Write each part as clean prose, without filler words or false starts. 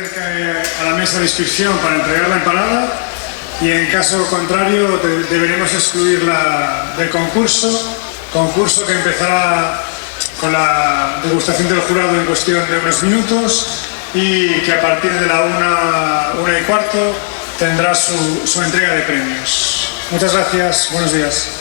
acerque a la mesa de inscripción para entregar la empanada y en caso contrario deberemos excluirla del concurso que empezará con la degustación del jurado en cuestión de unos minutos y que a partir de la 1:15 tendrá su entrega de premios. Muchas gracias, buenos días.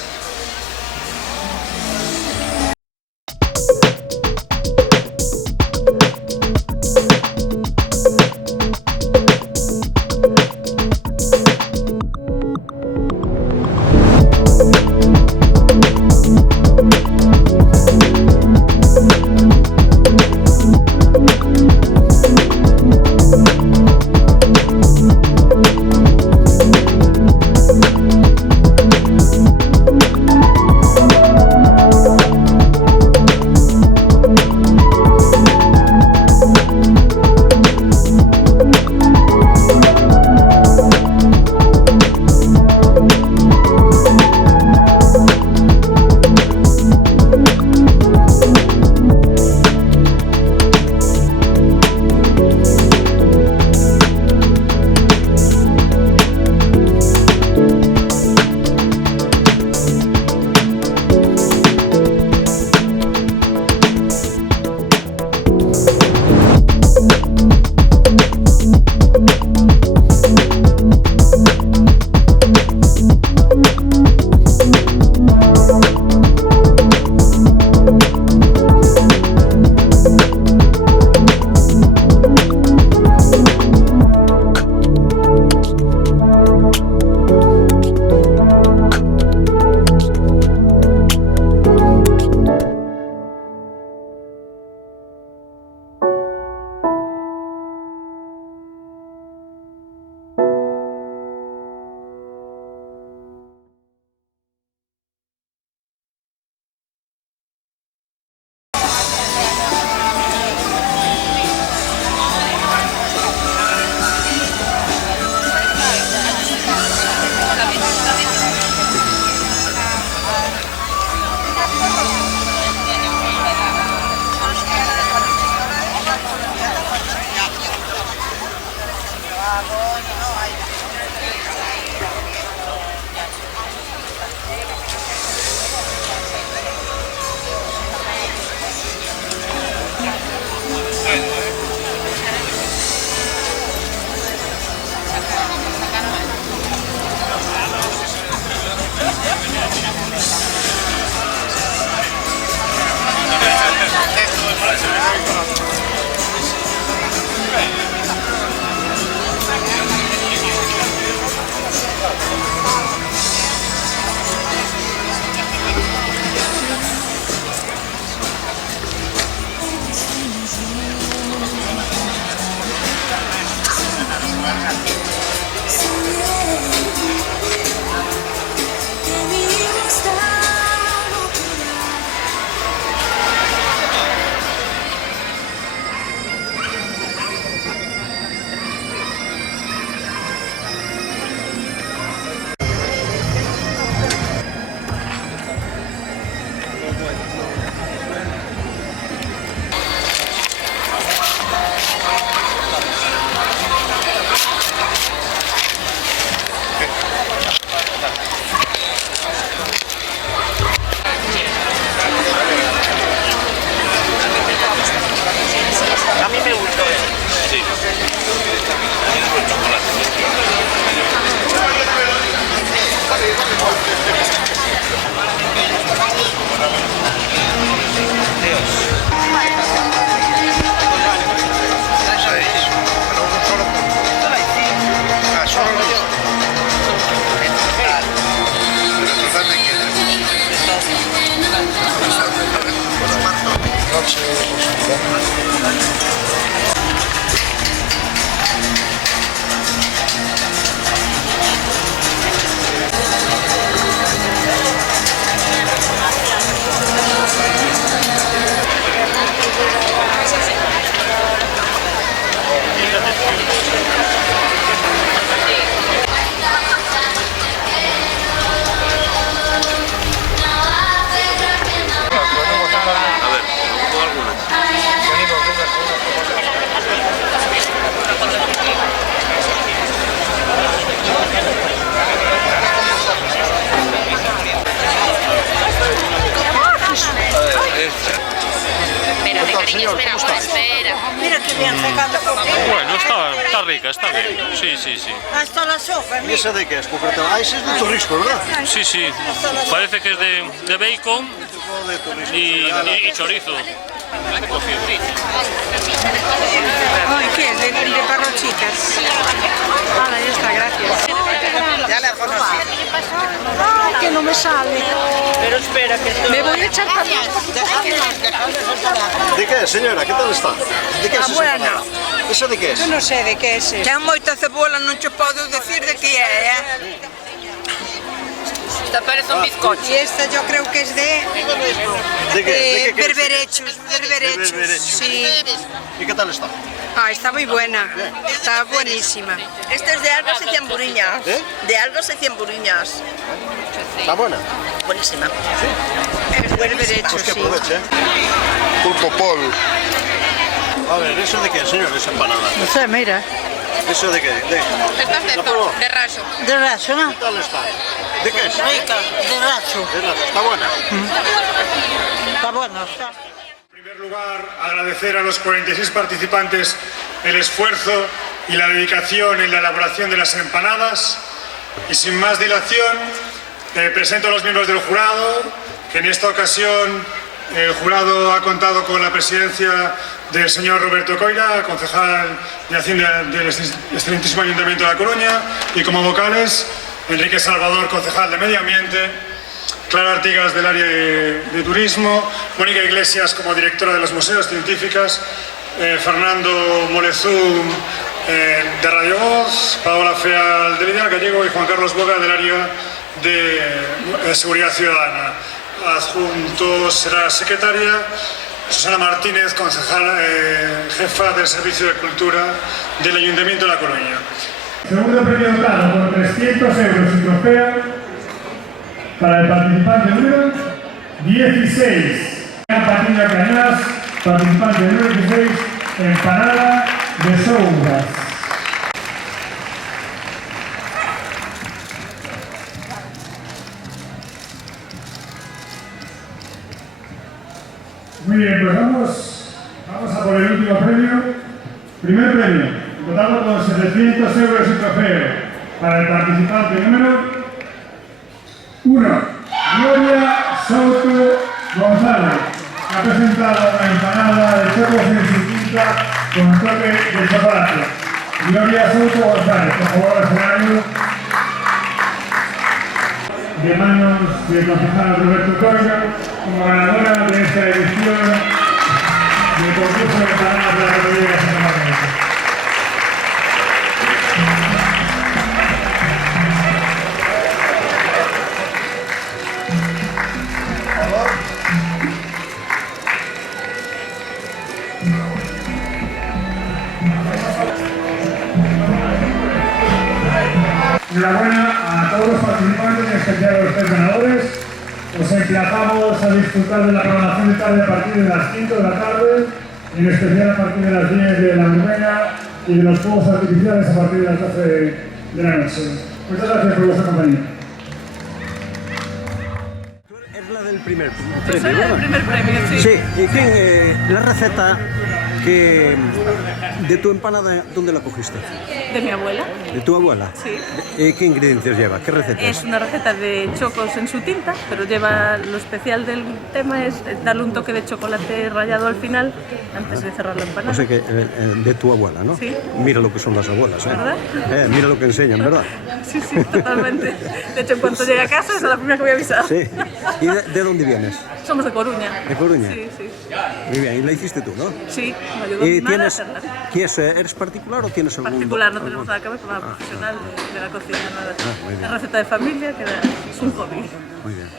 Está rica, está bien. Sí, sí, sí. Hasta la sopa, ¿Y esa de qué es concreto? Ah, ese es de churrisco, ¿verdad? Sí, sí. Parece que es de bacon y chorizo. Ay, ¿qué es? De parrochitas. Vale, ya está, gracias. Ya la conocí. Ay, que no me sale. Pero espera, que me voy a echar para atrás. ¿De qué, señora? ¿Qué tal está? ¿De qué es esa Bueno. empanada? ¿Esa de qué es? Eu non sei de que é ese. Ten moita cebola, non che podo decir de que é, Esta parece un bizcocho. E esta yo creo que es de... ¿De qué? ¿De qué crees? berberechos, sí. ¿Y qué tal está? Ah, está muy buena, está buenísima. Este es de algas y ciamburiñas. ¿Eh? De algas y ciamburiñas. ¿Está buena? Buenísima. Es berberechos, Pues que sí. aproveche, ¿eh? Pulpo pollo. A ver, ¿eso de qué, señor? Esa empanada. No sé, mira. ¿Eso de qué? Esta es ¿La probó? de raso. De racho, ¿no? ¿Qué tal está? ¿De qué es? Rica, de racho. De raso. ¿Está buena? Está bueno, está. En primer lugar, agradecer a los 46 participantes el esfuerzo y la dedicación en la elaboración de las empanadas. Y sin más dilación, presento a los miembros del jurado, que en esta ocasión el jurado ha contado con la presidencia del señor Roberto Coira, concejal de Hacienda del excelentísimo Ayuntamiento de La Coruña, y como vocales, Enrique Salvador, concejal de Medio Ambiente, Clara Artigas del área de turismo, Mónica Iglesias como directora de los museos científicas, Fernando Molezú de Radio Voz, Paola Feal de Lidia Gallego y Juan Carlos Boga del área de seguridad ciudadana. Adjunto será secretaria Susana Martínez, concejala, jefa del Servicio de Cultura del Ayuntamiento de La Coruña. Segundo premio dado por 300 euros y trofeo para el participante número 16. Patiño Cañas, participante número 16, empanada de Sougas. Muy bien, pues vamos a por el último premio. Primer premio, contamos con 700 euros y trofeo para el participante número 1, Gloria Souto González. Ha presentado una empanada de chocos en su tinta con toque de chocolate. Gloria Souto González, por favor, al escenario. De manos del concejal Roberto Coira, como ganadora de esta edición del concurso de empanadas de la Coruña de Santa Margarita. Enhorabuena a todos los participantes, en especial a los 3 ganadores. Os emplazamos a disfrutar de la programación de tarde a partir de las 5 de la tarde, en especial a partir de las 10 de la novena y de los fuegos artificiales a partir de las 12 de la noche. Muchas gracias por vuestra compañía. Es la del primer premio. Yo soy la del primer premio, sí. Sí, ¿y quién, la receta que de tu empanada, dónde la cogiste? De mi abuela. ¿De tu abuela? Sí. ¿Qué ingredientes lleva? ¿Qué receta Es una receta de chocos en su tinta, pero lleva lo especial del tema es darle un toque de chocolate rallado al final antes de cerrar la empanada. O sea que de tu abuela, ¿no? Sí. Mira lo que son las abuelas, ¿eh? ¿Verdad? Mira lo que enseñan, ¿verdad? Sí, sí, totalmente. De hecho, en cuanto llegue a casa, es la primera que voy a avisar. Sí. ¿Y de dónde vienes? Somos de Coruña. ¿De Coruña? Sí, sí. Muy bien, y la hiciste tú, ¿no? Sí, me ayudó mi madre a hacerla. ¿Eres particular o tienes algún...? Particular, no tenemos nada que ver con la profesional de la cocina, nada. muy bien. La receta de familia, que es un hobby. Muy bien.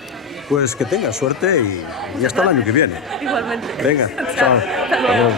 Pues que tengas suerte y hasta el año que viene. Igualmente. Venga, chao. Hasta luego.